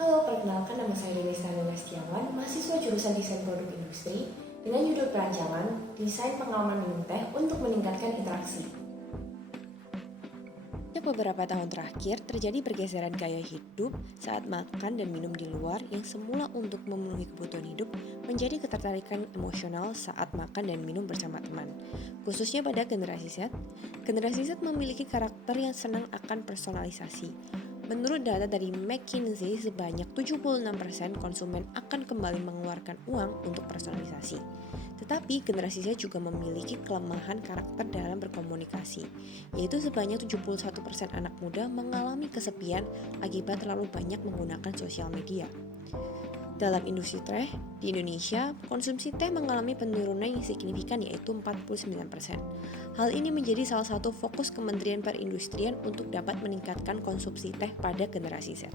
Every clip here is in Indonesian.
Halo, perkenalkan nama saya Dewi Staniela Setiawan, mahasiswa jurusan Desain Produk Industri dengan judul perancangan Desain Pengalaman Minum Teh untuk Meningkatkan Interaksi. Beberapa tahun terakhir terjadi pergeseran gaya hidup saat makan dan minum di luar yang semula untuk memenuhi kebutuhan hidup menjadi ketertarikan emosional saat makan dan minum bersama teman. Khususnya pada generasi Z, generasi Z memiliki karakter yang senang akan personalisasi. Menurut data dari McKinsey, sebanyak 76% konsumen akan kembali mengeluarkan uang untuk personalisasi. Tetapi generasi Z juga memiliki kelemahan karakter dalam berkomunikasi, yaitu sebanyak 71% anak muda mengalami kesepian akibat terlalu banyak menggunakan sosial media. Dalam industri teh di Indonesia, konsumsi teh mengalami penurunan yang signifikan yaitu 49%. Hal ini menjadi salah satu fokus Kementerian Perindustrian untuk dapat meningkatkan konsumsi teh pada generasi Z.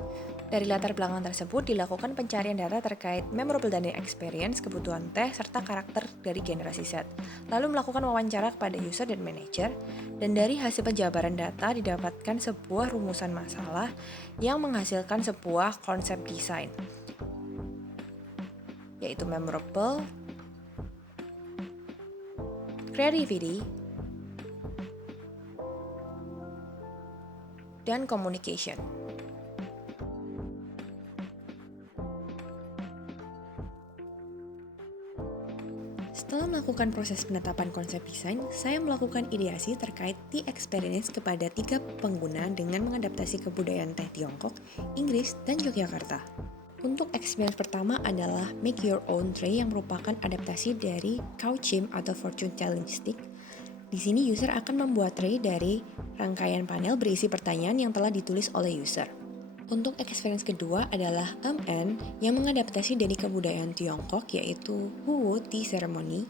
Dari latar belakang tersebut dilakukan pencarian data terkait memorable dining experience, kebutuhan teh, serta karakter dari generasi Z. Lalu melakukan wawancara kepada user dan manajer, dan dari hasil penjabaran data didapatkan sebuah rumusan masalah yang menghasilkan sebuah konsep desain, yaitu memorable, creativity, dan communication. Setelah melakukan proses penetapan konsep desain, saya melakukan ideasi terkait tea experience kepada 3 pengguna dengan mengadaptasi kebudayaan teh Tiongkok, Inggris, dan Yogyakarta. Untuk experience pertama adalah make your own tray yang merupakan adaptasi dari Couchim atau fortune telling stick. Di sini user akan membuat tray dari rangkaian panel berisi pertanyaan yang telah ditulis oleh user. Untuk experience kedua adalah MN yang mengadaptasi dari kebudayaan Tiongkok yaitu Wu Tea Ceremony,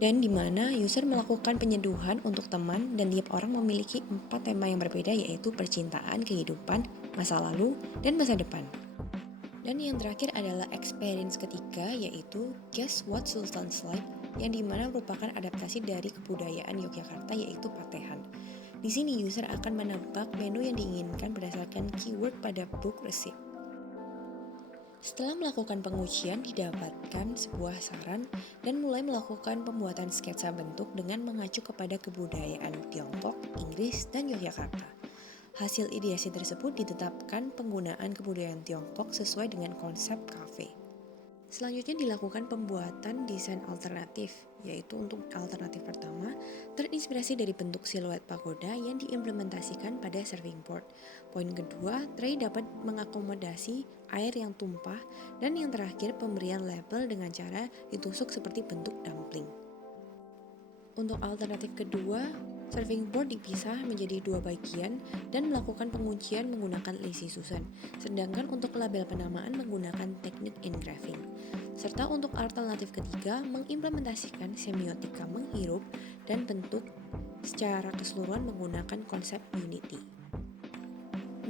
dan di mana user melakukan penyeduhan untuk teman dan tiap orang memiliki 4 tema yang berbeda yaitu percintaan, kehidupan, masa lalu, dan masa depan. Dan yang terakhir adalah experience ketiga yaitu Guess What Sultan's Like yang dimana merupakan adaptasi dari kebudayaan Yogyakarta yaitu patehan. Di sini user akan menebak menu yang diinginkan berdasarkan keyword pada book receipt. Setelah melakukan pengujian didapatkan sebuah saran dan mulai melakukan pembuatan sketsa bentuk dengan mengacu kepada kebudayaan Tiongkok, Inggris, dan Yogyakarta. Hasil ideasi tersebut ditetapkan penggunaan kebudayaan Tiongkok sesuai dengan konsep kafe. Selanjutnya dilakukan pembuatan desain alternatif, yaitu untuk alternatif pertama terinspirasi dari bentuk siluet pagoda yang diimplementasikan pada serving board. Poin kedua, tray dapat mengakomodasi air yang tumpah, dan yang terakhir pemberian label dengan cara ditusuk seperti bentuk dumpling. Untuk alternatif kedua, serving board dipisah menjadi 2 bagian dan melakukan penguncian menggunakan lazy Susan. Sedangkan untuk label penamaan menggunakan teknik engraving. Serta untuk alternatif ketiga mengimplementasikan semiotika menghirup dan bentuk secara keseluruhan menggunakan konsep Unity.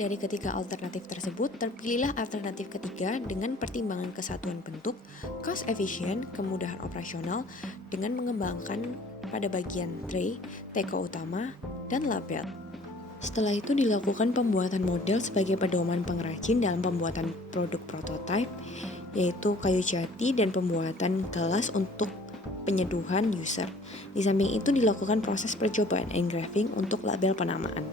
Dari ketiga alternatif tersebut, terpilihlah alternatif ketiga dengan pertimbangan kesatuan bentuk, cost efficient, kemudahan operasional, dengan mengembangkan pada bagian tray, teko utama, dan label. Setelah itu dilakukan pembuatan model sebagai pedoman pengrajin dalam pembuatan produk prototipe, yaitu kayu jati dan pembuatan gelas untuk penyeduhan user. Di samping itu dilakukan proses percobaan engraving untuk label penamaan.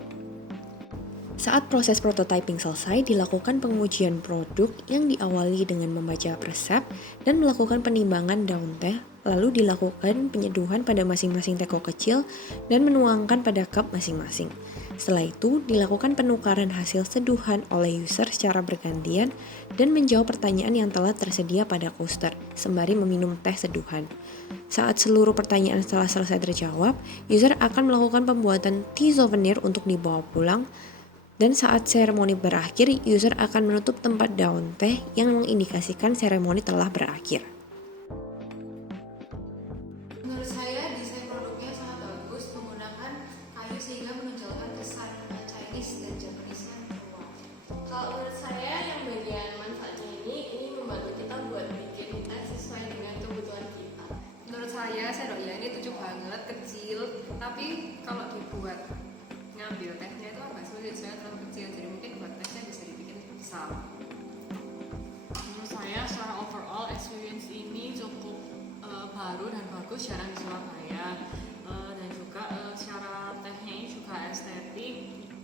Saat proses prototyping selesai, dilakukan pengujian produk yang diawali dengan membaca resep dan melakukan penimbangan daun teh, lalu dilakukan penyeduhan pada masing-masing teko kecil dan menuangkan pada cup masing-masing. Setelah itu, dilakukan penukaran hasil seduhan oleh user secara bergantian dan menjawab pertanyaan yang telah tersedia pada coaster, sembari meminum teh seduhan. Saat seluruh pertanyaan telah selesai terjawab, user akan melakukan pembuatan tea souvenir untuk dibawa pulang. Dan saat seremoni berakhir, user akan menutup tempat daun teh yang mengindikasikan seremoni telah berakhir. Menurut saya desain produknya sangat bagus menggunakan kayu sehingga menonjolkan kesan Chinese dan Japanese yang keluar. Kalau menurut saya yang bagian manfaatnya ini membantu kita buat bikin teh sesuai dengan kebutuhan kita. Menurut saya sendoknya ini lucu banget, kecil, tapi kalau dibuat ngambil tehnya itu agak sulit soalnya terlalu kecil, jadi mungkin buat tehnya bisa dibikin besar. bagus secara visual dan juga secara tehnya ini juga estetik,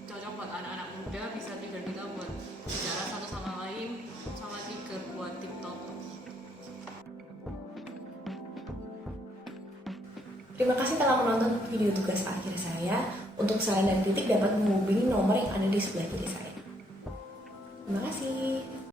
cocok buat anak-anak muda, bisa trigger kita buat bicara satu sama lain, sama trigger buat TikTok. Terima kasih telah menonton video tugas akhir saya. Untuk saran dan kritik dapat menghubungi nomor yang ada di sebelah kiri saya. Terima kasih.